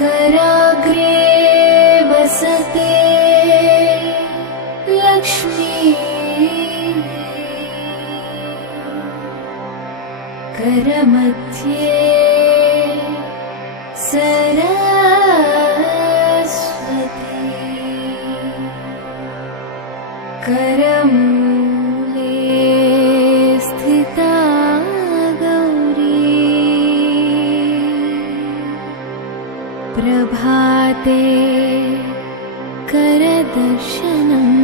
कराग्रे वसते लक्ष्मी करमध्ये सरस्वती करमूले स्थिता गौरी प्रभाते करदर्शनम्